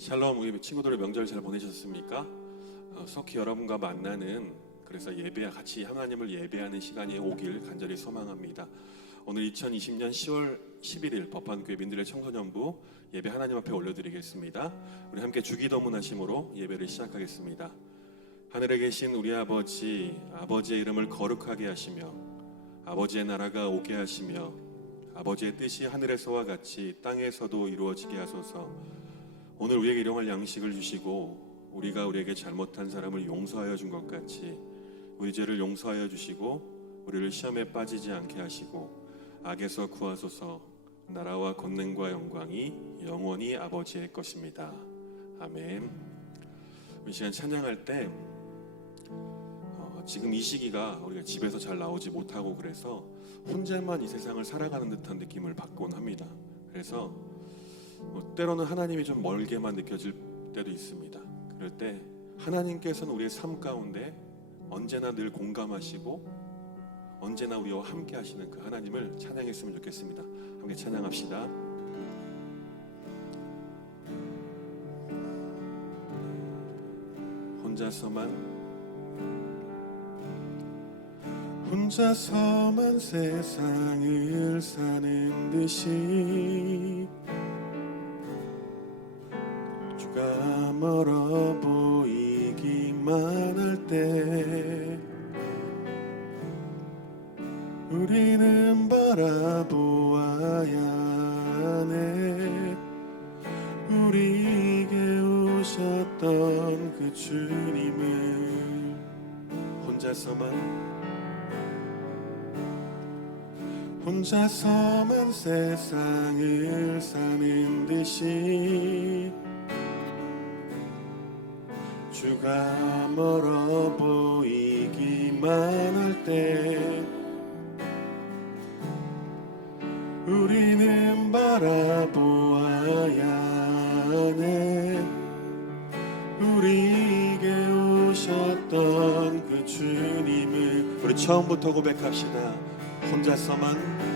샬롬, 우리 친구들 명절 잘 보내셨습니까? 속히 여러분과 만나는, 그래서 같이 하나님을 예배하는 시간이 오길 간절히 소망합니다. 오늘 2020년 10월 11일 법한교회 민들레 청소년부 예배 하나님 앞에 올려드리겠습니다. 우리 함께 주기도문 하심으로 예배를 시작하겠습니다. 하늘에 계신 우리 아버지, 아버지의 이름을 거룩하게 하시며 아버지의 나라가 오게 하시며 아버지의 뜻이 하늘에서와 같이 땅에서도 이루어지게 하소서. 오늘 우리에게 일용할 양식을 주시고 우리가 우리에게 잘못한 사람을 용서하여 준 것 같이 우리 죄를 용서하여 주시고 우리를 시험에 빠지지 않게 하시고 악에서 구하소서. 나라와 권능과 영광이 영원히 아버지의 것입니다. 아멘. 이 시간 찬양할 때 지금 이 시기가 우리가 집에서 잘 나오지 못하고 그래서 혼자만 이 세상을 살아가는 듯한 느낌을 받곤 합니다. 그래서 때로는 하나님이 좀 멀게만 느껴질 때도 있습니다. 그럴 때 하나님께서는 우리의 삶 가운데 언제나 늘 공감하시고 언제나 우리와 함께 하시는 그 하나님을 찬양했으면 좋겠습니다. 함께 찬양합시다. 혼자서만 세상을 사는 듯이 주가 멀어 보이기만 할 때 우리는 바라보아야 하네. 우리에게 오셨던 그 주님을 혼자서만 세상을 사는 듯이 주가 멀어 보이기만 할 때 우리는 바라보아야 하네. 우리에게 오셨던 그 주님을 우리 처음부터 고백합시다. 혼자서만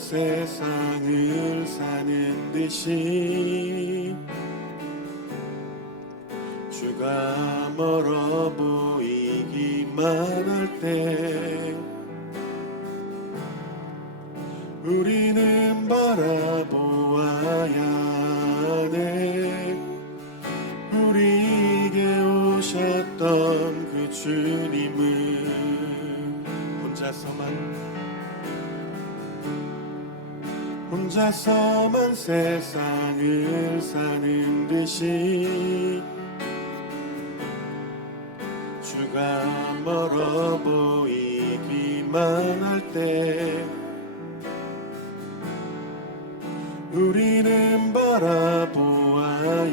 세상을 사는 듯이 주가 멀어 보이기만 할 때 우리는 바라보아야 하네. 우리에게 오셨던 그 주님을 혼자서만 세상을 사는 듯이 주가 멀어 보이기만 할 때 우리는 바라보아야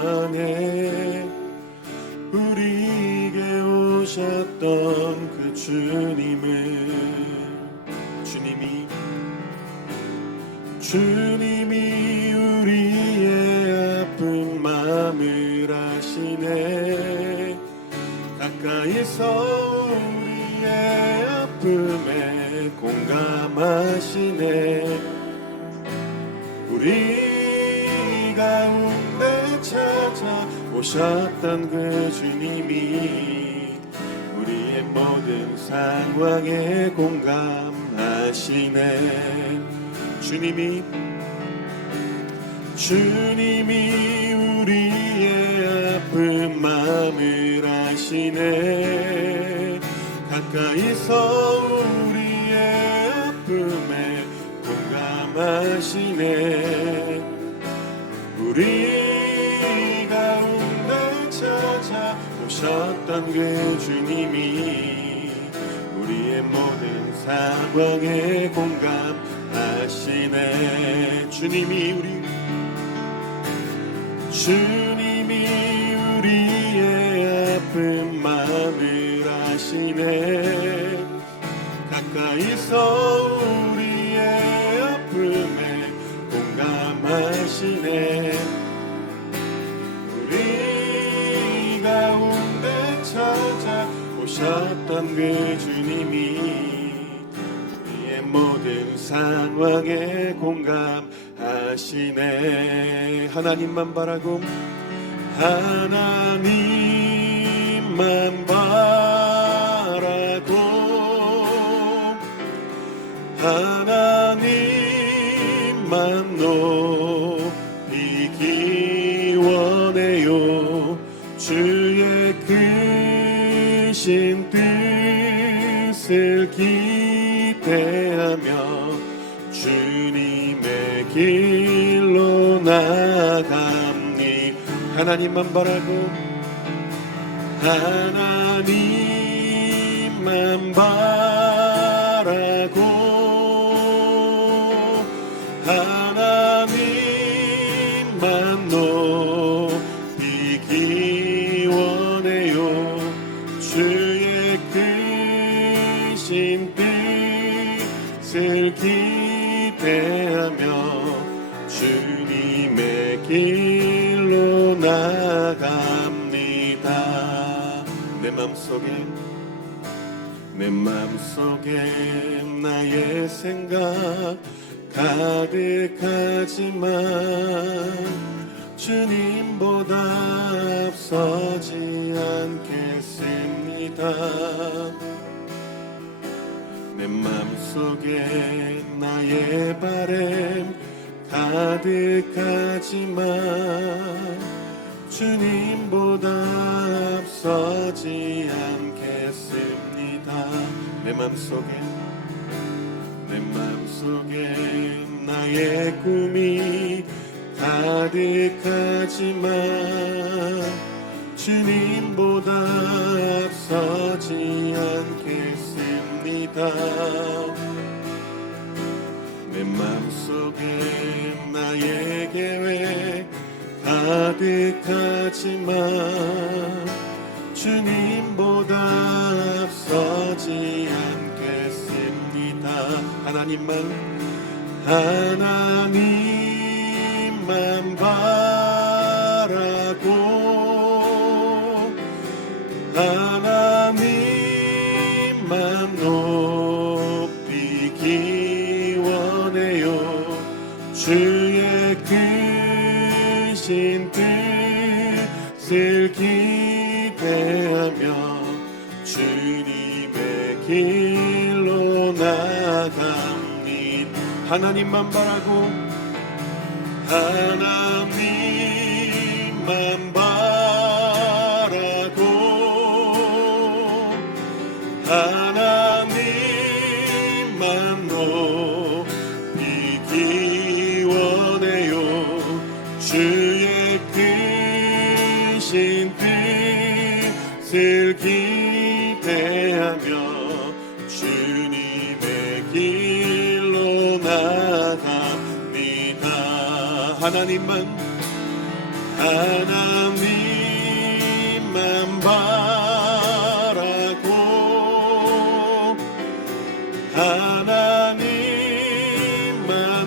하네. 우리에게 오셨던 그 주님이 우리의 아픈 마음을 아시네. 가까이서 우리의 아픔에 공감하시네. 우리 가운데 찾아오셨던 그 주님이 우리의 모든 상황에 공감하시네. 주님이 우리의 아픈 마음을 아시네. 가까이서 우리의 아픔에 공감하시네. 우리 가운데 찾아오셨던 그 주님이 우리의 모든 상황에 공감하시네. 주님이 우리의 아픈 마음을 아시네. 가까이서 우리의 아픔에 공감하시네. 우리 가운데 찾아오셨던 그 주님이 우리의 모든 상황에 공감하시네. 하나님만 바라고 하나님만 바라고 하나님만 높이기 원해요. 주의 크신 뜻을 기대하며 주님의 길로 나아갑니. 하나님만 바라고 하나님만 바라고 하나님만 높이기 원해요. 주의 크신 뜻을 기대하며 주님의 길로 나갑니다. 내 맘속에 나의 생각 가득하지만 주님보다 앞서지 않겠습니다. 내 맘속에 나의 바람 가득하지만 주님보다 앞서지 않겠습니다. 내 맘속에 나의 꿈이 가득하지만 주님보다 앞서지 않겠습니다. 내 맘속에 나의 계획 가득하지만 주님보다 앞서지 않겠습니다. 하나님만 바라고 하나님만 높이기 원해요. 주의 크신 뜻을 기대하며 주님의 길로 나갑니다. 하나님만 바라고 하나님만 바라고 하나님만 높이기 원해요. 주의 크신 뜻을 기대하며 주님의 길로 나갑니다. 하나님만 바라고 하나님만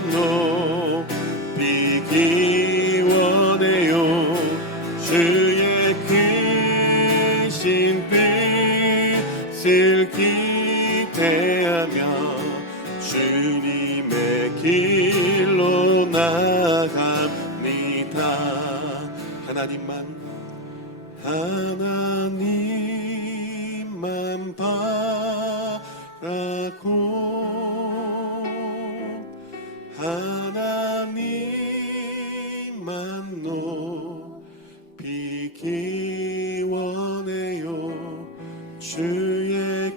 높이기 원해요. 주의 크신 뜻을 기대하며 주님의 길로 나갑니다. 하나님만 바라고 하나님만 높이기 원해요. 주의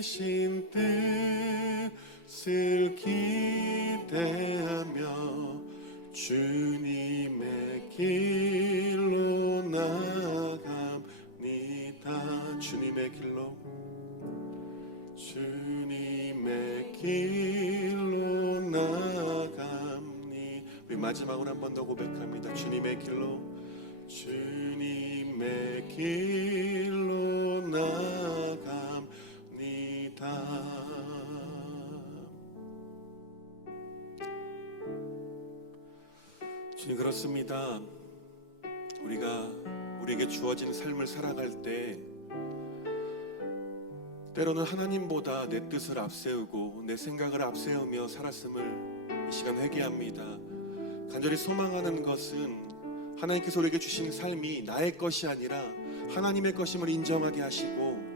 크신 뜻을 기대하며 주님의 길로 나갑니다. 주님의 길로 나갑니다. 우리 마지막으로 한 번 더 고백합니다. 주님의 길로 나갑니다. 주님, 그렇습니다. 우리에게 주어진 삶을 살아갈 때 때로는 하나님보다 내 뜻을 앞세우고 내 생각을 앞세우며 살았음을 이 시간 회개합니다. 간절히 소망하는 것은 하나님께서 우리에게 주신 삶이 나의 것이 아니라 하나님의 것임을 인정하게 하시고,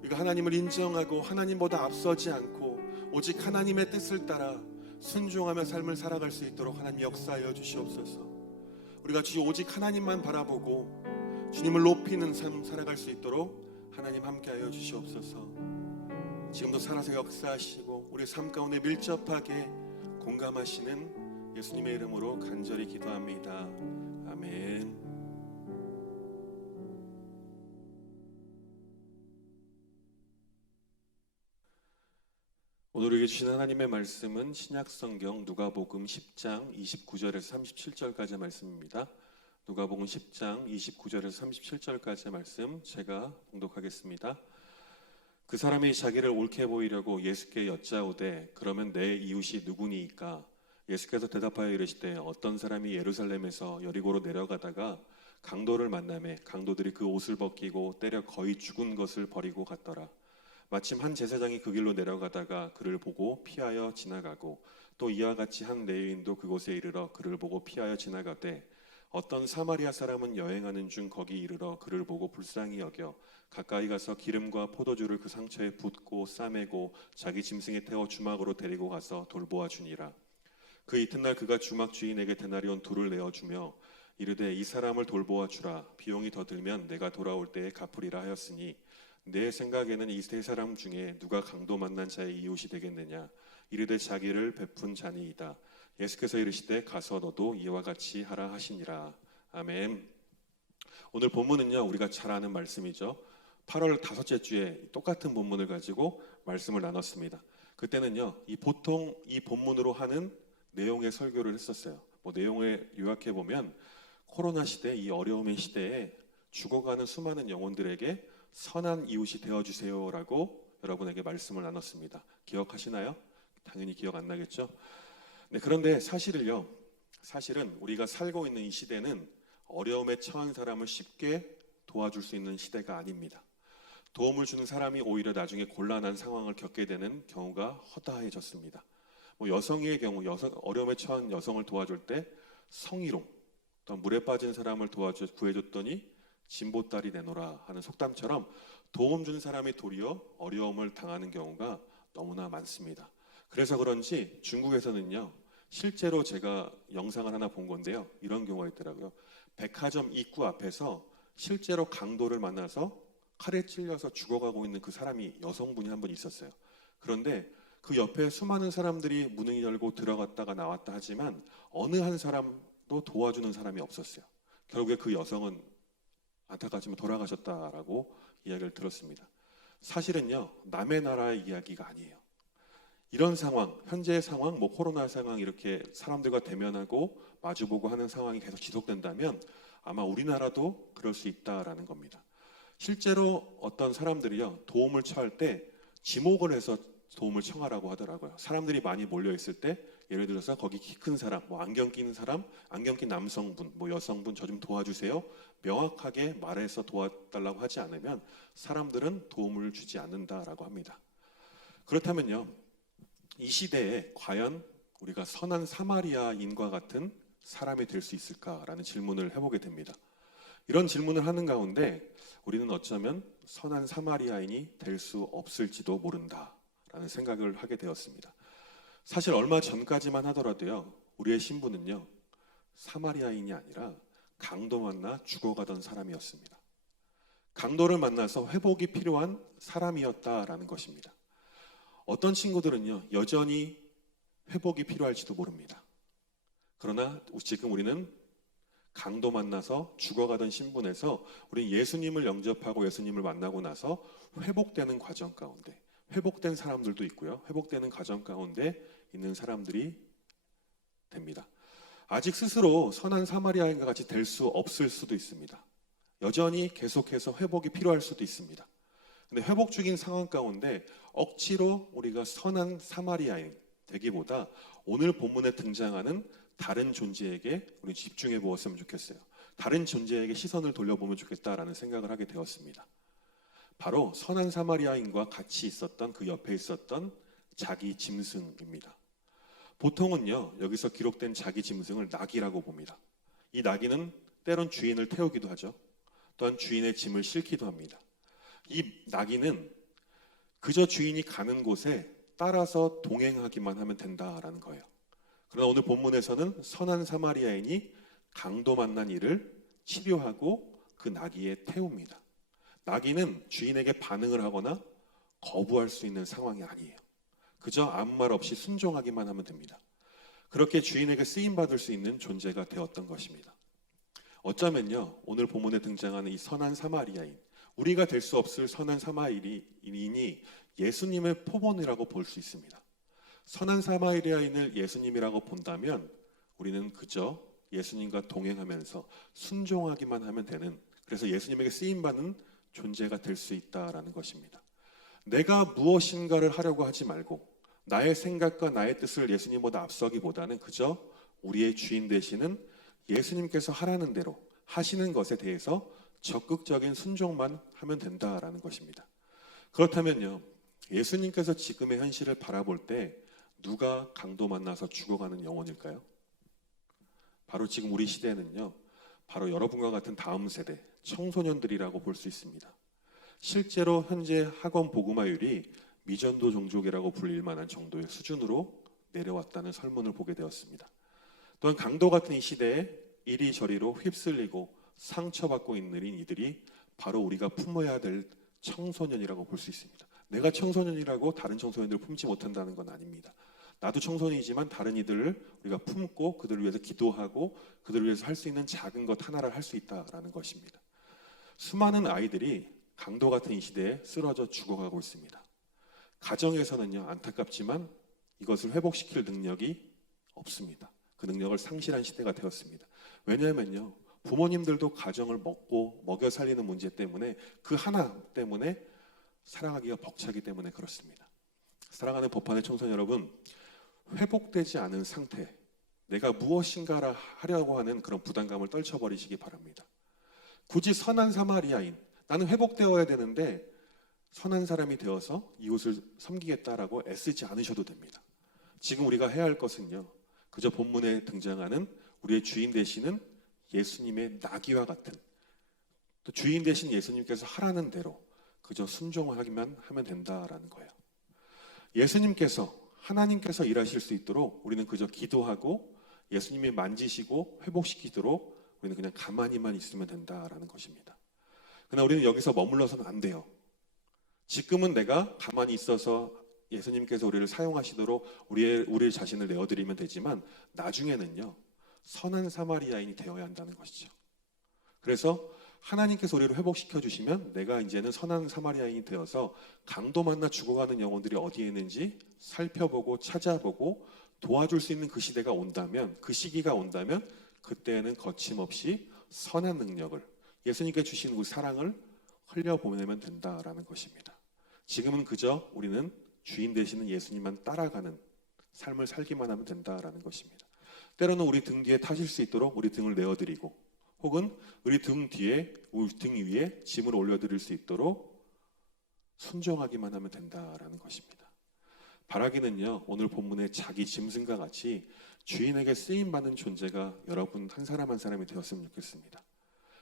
우리가 하나님을 인정하고 하나님보다 앞서지 않고 오직 하나님의 뜻을 따라 순종하며 삶을 살아갈 수 있도록 하나님 역사하여 주시옵소서. 우리가 오직 하나님만 바라보고 주님을 높이는 삶 살아갈 수 있도록 하나님 함께하여 주시옵소서. 지금도 살아서 역사하시고 우리 삶 가운데 밀접하게 공감하시는 예수님의 이름으로 간절히 기도합니다. 아멘. 오늘 우리에게 주신 하나님의 말씀은 신약성경 누가복음 10장 29절에서 37절까지의 말씀입니다. 누가복음 10장 29절에서 37절까지의 말씀 제가 봉독하겠습니다. 그 사람이 자기를 옳게 보이려고 예수께 여짜오되 그러면 내 이웃이 누구니이까? 예수께서 대답하여 이르시되 어떤 사람이 예루살렘에서 여리고로 내려가다가 강도를 만나매 강도들이 그 옷을 벗기고 때려 거의 죽은 것을 버리고 갔더라. 마침 한 제사장이 그 길로 내려가다가 그를 보고 피하여 지나가고 또 이와 같이 한 레위인도 그곳에 이르러 그를 보고 피하여 지나가되 어떤 사마리아 사람은 여행하는 중 거기 이르러 그를 보고 불쌍히 여겨 가까이 가서 기름과 포도주를 그 상처에 붓고 싸매고 자기 짐승에 태워 주막으로 데리고 가서 돌보아 주니라. 그 이튿날 그가 주막 주인에게 데나리온 둘을 내어주며 이르되 이 사람을 돌보아 주라. 비용이 더 들면 내가 돌아올 때에 갚으리라 하였으니 내 생각에는 이 세 사람 중에 누가 강도 만난 자의 이웃이 되겠느냐. 이르되 자기를 베푼 자니이다. 예수께서 이르시되 가서 너도 이와 같이 하라 하시니라. 아멘. 오늘 본문은요, 우리가 잘 아는 말씀이죠. 8월 다섯째 주에 똑같은 본문을 가지고 말씀을 나눴습니다. 그때는요, 보통 이 본문으로 하는 내용의 설교를 했었어요. 내용을 요약해 보면 코로나 시대, 이 어려움의 시대에 죽어가는 수많은 영혼들에게 선한 이웃이 되어주세요라고 여러분에게 말씀을 나눴습니다. 기억하시나요? 당연히 기억 안 나겠죠? 네, 그런데 사실은 우리가 살고 있는 이 시대는 어려움에 처한 사람을 쉽게 도와줄 수 있는 시대가 아닙니다. 도움을 주는 사람이 오히려 나중에 곤란한 상황을 겪게 되는 경우가 허다해졌습니다. 여성의 경우, 어려움에 처한 여성을 도와줄 때 성희롱, 또 물에 빠진 사람을 구해줬더니 진보다리 내놓으라 하는 속담처럼 도움 준 사람이 도리어 어려움을 당하는 경우가 너무나 많습니다. 그래서 그런지 중국에서는요, 실제로 제가 영상을 하나 본 건데요, 이런 경우가 있더라고요. 백화점 입구 앞에서 실제로 강도를 만나서 칼에 찔려서 죽어가고 있는 그 사람이 여성분이 한 분 있었어요. 그런데 그 옆에 수많은 사람들이 문을 열고 들어갔다가 나왔다 하지만 어느 한 사람도 도와주는 사람이 없었어요. 결국에 그 여성은 안타깝지만 돌아가셨다라고 이야기를 들었습니다. 사실은요, 남의 나라의 이야기가 아니에요. 이런 상황, 현재의 상황, 코로나 상황 이렇게 사람들과 대면하고 마주보고 하는 상황이 계속 지속된다면 아마 우리나라도 그럴 수 있다라는 겁니다. 실제로 어떤 사람들이요, 도움을 처할 때 지목을 해서 도움을 청하라고 하더라고요. 사람들이 많이 몰려 있을 때 예를 들어서 거기 키 큰 사람, 안경 끼는 사람, 안경 낀 남성분, 여성분 저 좀 도와주세요. 명확하게 말해서 도와달라고 하지 않으면 사람들은 도움을 주지 않는다라고 합니다. 그렇다면요, 이 시대에 과연 우리가 선한 사마리아인과 같은 사람이 될 수 있을까라는 질문을 해보게 됩니다. 이런 질문을 하는 가운데 우리는 어쩌면 선한 사마리아인이 될 수 없을지도 모른다라는 생각을 하게 되었습니다. 사실 얼마 전까지만 하더라도요, 우리의 신분은요, 사마리아인이 아니라 강도 만나 죽어가던 사람이었습니다. 강도를 만나서 회복이 필요한 사람이었다라는 것입니다. 어떤 친구들은요, 여전히 회복이 필요할지도 모릅니다. 그러나 지금 우리는 강도 만나서 죽어가던 신분에서 우리는 예수님을 영접하고 예수님을 만나고 나서 회복되는 과정 가운데, 회복된 사람들도 있고요, 회복되는 과정 가운데 있는 사람들이 됩니다. 아직 스스로 선한 사마리아인과 같이 될 수 없을 수도 있습니다. 여전히 계속해서 회복이 필요할 수도 있습니다. 근데 회복 중인 상황 가운데 억지로 우리가 선한 사마리아인 되기보다 오늘 본문에 등장하는 다른 존재에게 우리 집중해 보았으면 좋겠어요. 다른 존재에게 시선을 돌려보면 좋겠다라는 생각을 하게 되었습니다. 바로 선한 사마리아인과 같이 있었던 그 옆에 있었던 자기 짐승입니다. 보통은요, 여기서 기록된 자기 짐승을 나귀라고 봅니다. 이 나귀는 때론 주인을 태우기도 하죠. 또한 주인의 짐을 싣기도 합니다. 이 나귀는 그저 주인이 가는 곳에 따라서 동행하기만 하면 된다라는 거예요. 그러나 오늘 본문에서는 선한 사마리아인이 강도 만난 이를 치료하고 그 나귀에 태웁니다. 나귀는 주인에게 반응을 하거나 거부할 수 있는 상황이 아니에요. 그저 아무 말 없이 순종하기만 하면 됩니다. 그렇게 주인에게 쓰임받을 수 있는 존재가 되었던 것입니다. 어쩌면요, 오늘 본문에 등장하는 이 선한 사마리아인, 우리가 될 수 없을 선한 사마리아인이 예수님의 포본이라고 볼 수 있습니다. 선한 사마리아인을 예수님이라고 본다면 우리는 그저 예수님과 동행하면서 순종하기만 하면 되는, 그래서 예수님에게 쓰임받는 존재가 될 수 있다라는 것입니다. 내가 무엇인가를 하려고 하지 말고 나의 생각과 나의 뜻을 예수님보다 앞서기보다는 그저 우리의 주인 되시는 예수님께서 하라는 대로 하시는 것에 대해서 적극적인 순종만 하면 된다라는 것입니다. 그렇다면요, 예수님께서 지금의 현실을 바라볼 때 누가 강도 만나서 죽어가는 영혼일까요? 바로 지금 우리 시대는요, 바로 여러분과 같은 다음 세대 청소년들이라고 볼 수 있습니다. 실제로 현재 학원 복음화율이 미전도 종족이라고 불릴 만한 정도의 수준으로 내려왔다는 설문을 보게 되었습니다. 또한 강도 같은 이 시대에 이리저리로 휩쓸리고 상처받고 있는 이들이 바로 우리가 품어야 될 청소년이라고 볼 수 있습니다. 내가 청소년이라고 다른 청소년들을 품지 못한다는 건 아닙니다. 나도 청소년이지만 다른 이들을 우리가 품고 그들을 위해서 기도하고 그들을 위해서 할 수 있는 작은 것 하나를 할 수 있다라는 것입니다. 수많은 아이들이 강도 같은 이 시대에 쓰러져 죽어가고 있습니다. 가정에서는요, 안타깝지만 이것을 회복시킬 능력이 없습니다. 그 능력을 상실한 시대가 되었습니다. 왜냐하면요, 부모님들도 가정을 먹여 살리는 문제 때문에 그 하나 때문에 사랑하기가 벅차기 때문에 그렇습니다. 사랑하는 법안의 청소년 여러분, 회복되지 않은 상태, 내가 무엇인가를 하려고 하는 그런 부담감을 떨쳐버리시기 바랍니다. 굳이 선한 사마리아인, 나는 회복되어야 되는데 선한 사람이 되어서 이웃을 섬기겠다라고 애쓰지 않으셔도 됩니다. 지금 우리가 해야 할 것은요, 그저 본문에 등장하는 우리의 주인 되시는 예수님의 나귀와 같은, 또 주인 되신 예수님께서 하라는 대로 그저 순종하기만 하면 된다라는 거예요. 예수님께서, 하나님께서 일하실 수 있도록 우리는 그저 기도하고 예수님이 만지시고 회복시키도록 우리는 그냥 가만히만 있으면 된다라는 것입니다. 그러나 우리는 여기서 머물러서는 안 돼요. 지금은 내가 가만히 있어서 예수님께서 우리를 사용하시도록 우리 자신을 내어드리면 되지만 나중에는요, 선한 사마리아인이 되어야 한다는 것이죠. 그래서 하나님께서 우리를 회복시켜 주시면 내가 이제는 선한 사마리아인이 되어서 강도 만나 죽어가는 영혼들이 어디에 있는지 살펴보고 찾아보고 도와줄 수 있는 그 시대가 온다면, 그 시기가 온다면 그때는 거침없이 선한 능력을, 예수님께 주신 그 사랑을 흘려보내면 된다라는 것입니다. 지금은 그저 우리는 주인 되시는 예수님만 따라가는 삶을 살기만 하면 된다라는 것입니다. 때로는 우리 등 뒤에 타실 수 있도록 우리 등을 내어드리고, 혹은 우리 등 위에 짐을 올려드릴 수 있도록 순종하기만 하면 된다라는 것입니다. 바라기는요, 오늘 본문의 자기 짐승과 같이 주인에게 쓰임받는 존재가 여러분 한 사람 한 사람이 되었으면 좋겠습니다.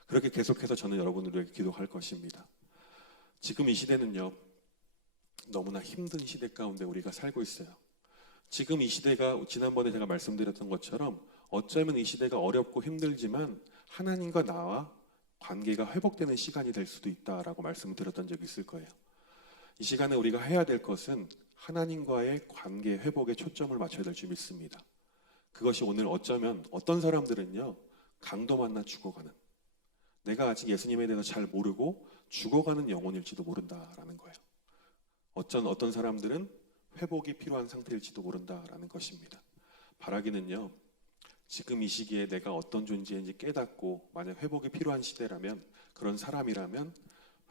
그렇게 계속해서 저는 여러분들에게 기도할 것입니다. 지금 이 시대는요, 너무나 힘든 시대 가운데 우리가 살고 있어요. 지금 이 시대가 지난번에 제가 말씀드렸던 것처럼 어쩌면 이 시대가 어렵고 힘들지만 하나님과 나와 관계가 회복되는 시간이 될 수도 있다라고 말씀드렸던 적이 있을 거예요. 이 시간에 우리가 해야 될 것은 하나님과의 관계 회복에 초점을 맞춰야 될 줄 믿습니다. 그것이 오늘 어쩌면 어떤 사람들은요, 강도 만나 죽어가는, 내가 아직 예수님에 대해서 잘 모르고 죽어가는 영혼일지도 모른다라는 거예요. 어떤 사람들은 회복이 필요한 상태일지도 모른다라는 것입니다. 바라기는요, 지금 이 시기에 내가 어떤 존재인지 깨닫고 만약 회복이 필요한 시대라면, 그런 사람이라면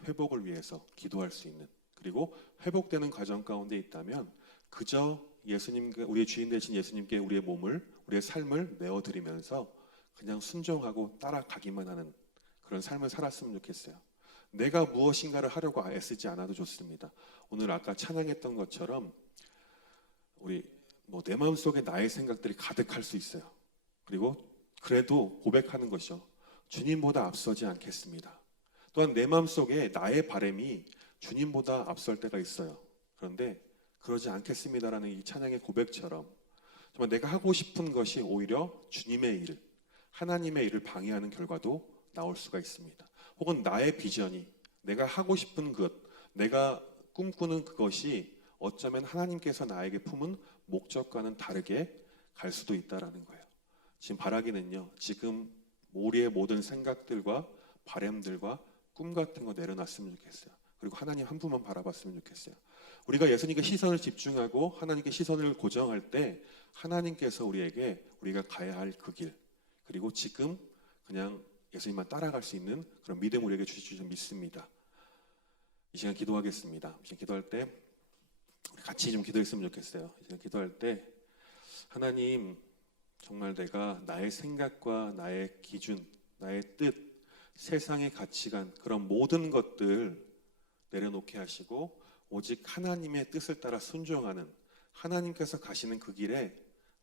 회복을 위해서 기도할 수 있는, 그리고 회복되는 과정 가운데 있다면 그저 예수님께, 우리의 주인 되신 예수님께 우리의 몸을, 우리의 삶을 내어드리면서 그냥 순종하고 따라가기만 하는 그런 삶을 살았으면 좋겠어요. 내가 무엇인가를 하려고 애쓰지 않아도 좋습니다. 오늘 아까 찬양했던 것처럼 우리 내 마음속에 나의 생각들이 가득할 수 있어요. 그리고 그래도 고백하는 것이요, 주님보다 앞서지 않겠습니다. 또한 내 마음속에 나의 바람이 주님보다 앞설 때가 있어요. 그런데 그러지 않겠습니다라는 이 찬양의 고백처럼 정말 내가 하고 싶은 것이 오히려 주님의 일, 하나님의 일을 방해하는 결과도 나올 수가 있습니다. 혹은 나의 비전이, 내가 하고 싶은 것, 내가 꿈꾸는 그것이 어쩌면 하나님께서 나에게 품은 목적과는 다르게 갈 수도 있다라는 거예요. 지금 바라기는요, 지금 우리의 모든 생각들과 바람들과 꿈 같은 거 내려놨으면 좋겠어요. 그리고 하나님 한 분만 바라봤으면 좋겠어요. 우리가 예수님께 시선을 집중하고 하나님께 시선을 고정할 때 하나님께서 우리에게 우리가 가야 할 그 길, 그리고 지금 그냥 예수님만 따라갈 수 있는 그런 믿음 우리에게 주실 줄 믿습니다. 이 시간 기도하겠습니다. 이 시간 기도할 때 우리 같이 좀 기도했으면 좋겠어요. 이 시간 기도할 때 하나님, 정말 내가 나의 생각과 나의 기준, 나의 뜻, 세상의 가치관, 그런 모든 것들 내려놓게 하시고 오직 하나님의 뜻을 따라 순종하는, 하나님께서 가시는 그 길에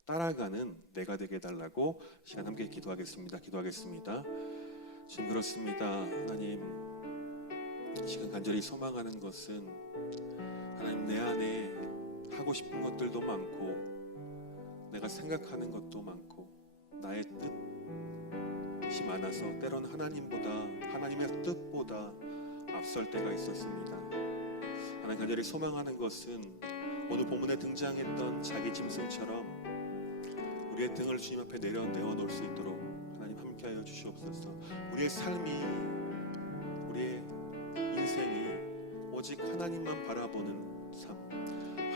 따라가는 내가 되게 해달라고 시간 함께 기도하겠습니다. 기도하겠습니다. 지금 그렇습니다. 하나님, 지금 간절히 소망하는 것은 하나님, 내 안에 하고 싶은 것들도 많고 내가 생각하는 것도 많고 나의 뜻이 많아서 때론 하나님보다, 하나님의 뜻보다 앞설 때가 있었습니다. 하나님, 간절히 소망하는 것은 오늘 본문에 등장했던 자기 짐승처럼 우리의 등을 주님 앞에 내어놓을 수 있도록 하나님 함께하여 주시옵소서. 우리의 삶이, 우리의 인생이 오직 하나님만 바라보는 삶,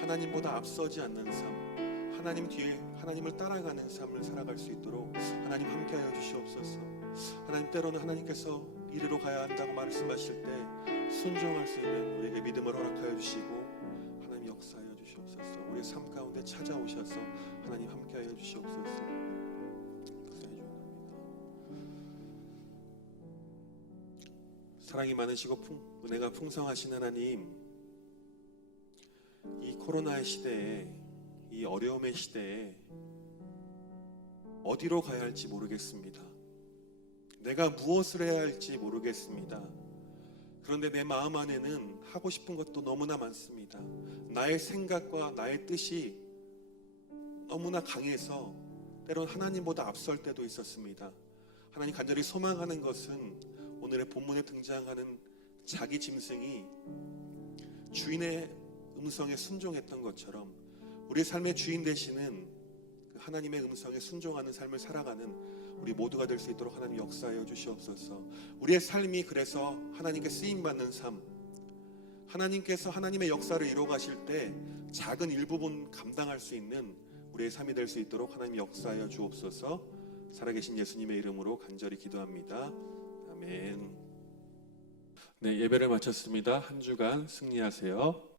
하나님보다 앞서지 않는 삶, 하나님 뒤에 하나님을 따라가는 삶을 살아갈 수 있도록 하나님 함께하여 주시옵소서. 하나님, 때로는 하나님께서 이리로 가야 한다고 말씀하실 때 순종할 수 있는 우리에게 믿음을 허락하여 주시고 하나님 역사하여 주시옵소서. 우리의 삶 가운데 찾아오셔서 하나님 함께하여 주시옵소서. 사랑이 많으시고 은혜가 풍성하신 하나님, 이 코로나의 시대에, 이 어려움의 시대에 어디로 가야 할지 모르겠습니다. 내가 무엇을 해야 할지 모르겠습니다. 그런데 내 마음 안에는 하고 싶은 것도 너무나 많습니다. 나의 생각과 나의 뜻이 너무나 강해서 때론 하나님보다 앞설 때도 있었습니다. 하나님, 간절히 소망하는 것은 오늘의 본문에 등장하는 자기 짐승이 주인의 음성에 순종했던 것처럼 우리의 삶의 주인 되시는 그 하나님의 음성에 순종하는 삶을 살아가는 우리 모두가 될 수 있도록 하나님 역사하여 주시옵소서. 우리의 삶이 그래서 하나님께 쓰임받는 삶, 하나님께서 하나님의 역사를 이루어 가실 때 작은 일부분 감당할 수 있는 우리의 삶이 될 수 있도록 하나님 역사하여 주옵소서. 살아계신 예수님의 이름으로 간절히 기도합니다. 아멘. 네, 예배를 마쳤습니다. 한 주간 승리하세요.